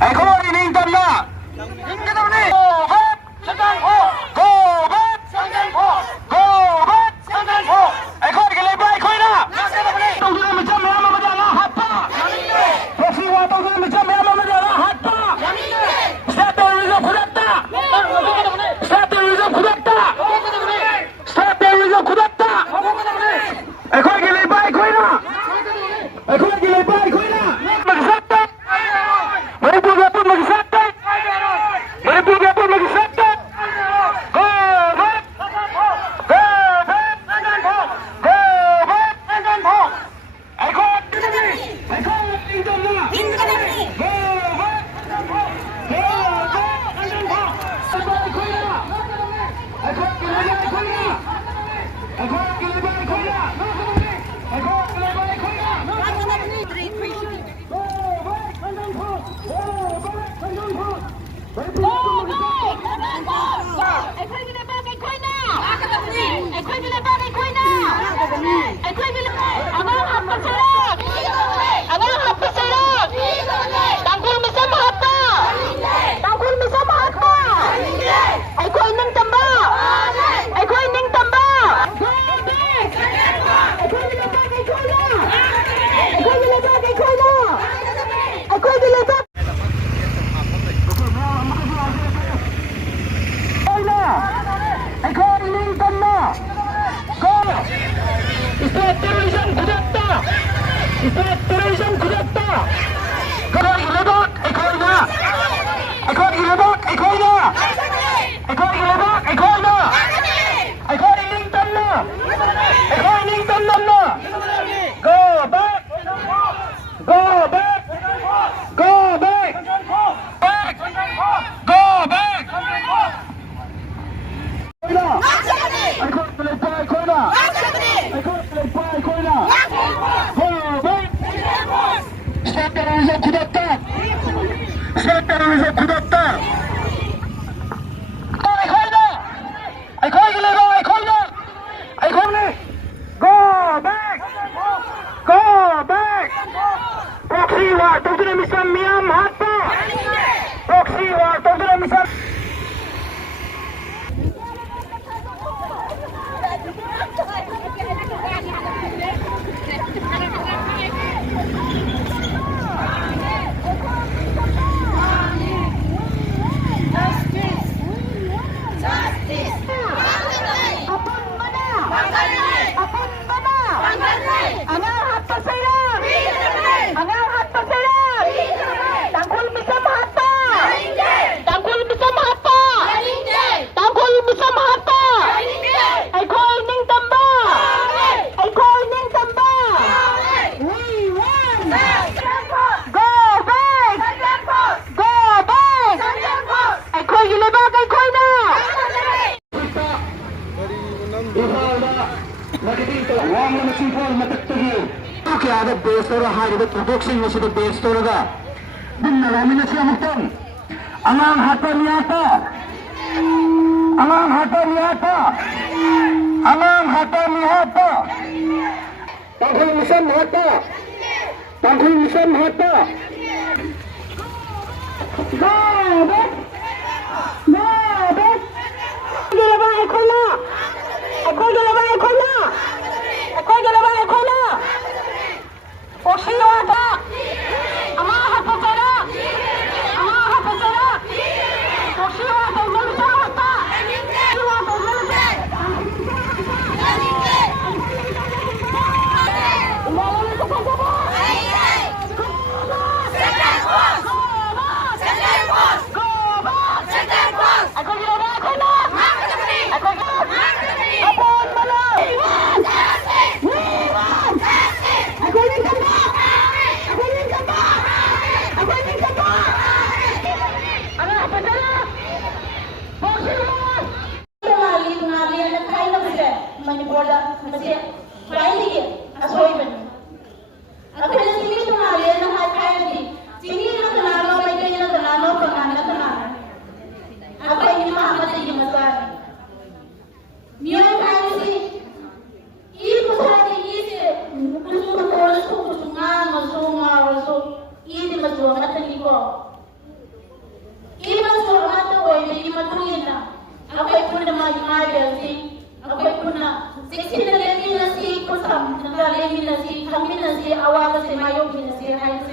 ꯑꯩꯈꯣꯏ ꯅꯤꯡꯇꯝꯅ ꯍꯤꯡꯒꯗꯕꯅꯤ ꯒꯣ ꯕꯦꯛ ꯁꯪꯒꯟꯐꯣ ꯑꯩꯈꯣꯏꯒꯤ ꯂꯩꯕꯥꯛ ꯑꯩꯈꯣꯏꯅ ꯇꯧꯗꯨꯅ ꯃꯤꯆꯝ ꯃꯌꯥꯝ ꯑꯃꯗ ꯑꯉꯥꯡ ꯍꯥꯠꯄ ꯄ꯭ꯔꯣꯛꯁꯤ ꯋꯥꯔ ꯇꯧꯗꯨꯅ ꯃꯤꯆꯝ ꯃꯌꯥꯝ ꯑꯃꯗ ꯑꯉꯥꯡ ꯍꯥꯠꯄ ꯁ꯭ꯇꯦꯠ ꯇꯦꯔꯣꯔꯤꯖꯝ ꯈꯨꯗꯛꯇ ꯁ꯭ꯇꯦꯠ ꯇꯦꯔꯣꯔꯤꯖꯝ ꯈꯨꯗꯛꯇ ꯁ꯭ꯇꯦꯠ ꯇꯦꯔꯣꯔꯤꯖꯝ ꯈꯨꯗꯛꯇ ꯑꯩꯈꯣꯏꯒꯤ ꯂꯩꯕꯥꯛ ꯑꯩꯈꯣꯏꯅ ꯑꯩꯈꯣꯏꯒꯤ ꯂꯩꯕꯥꯛ ꯑꯩꯈꯣꯏꯅ ꯃꯅꯤꯄꯨꯔꯒꯤ ꯑꯄꯨꯟꯕꯒꯤ ꯁꯛꯇ ꯃꯅꯤꯄꯨꯔꯒꯤ ꯑꯄꯨꯟꯕꯒꯤ ꯁꯛꯇ na mai belsi akwai kuna 16 na lemin na si kusam na lemin na si kamin na si awa ba sai mayo bin na si hai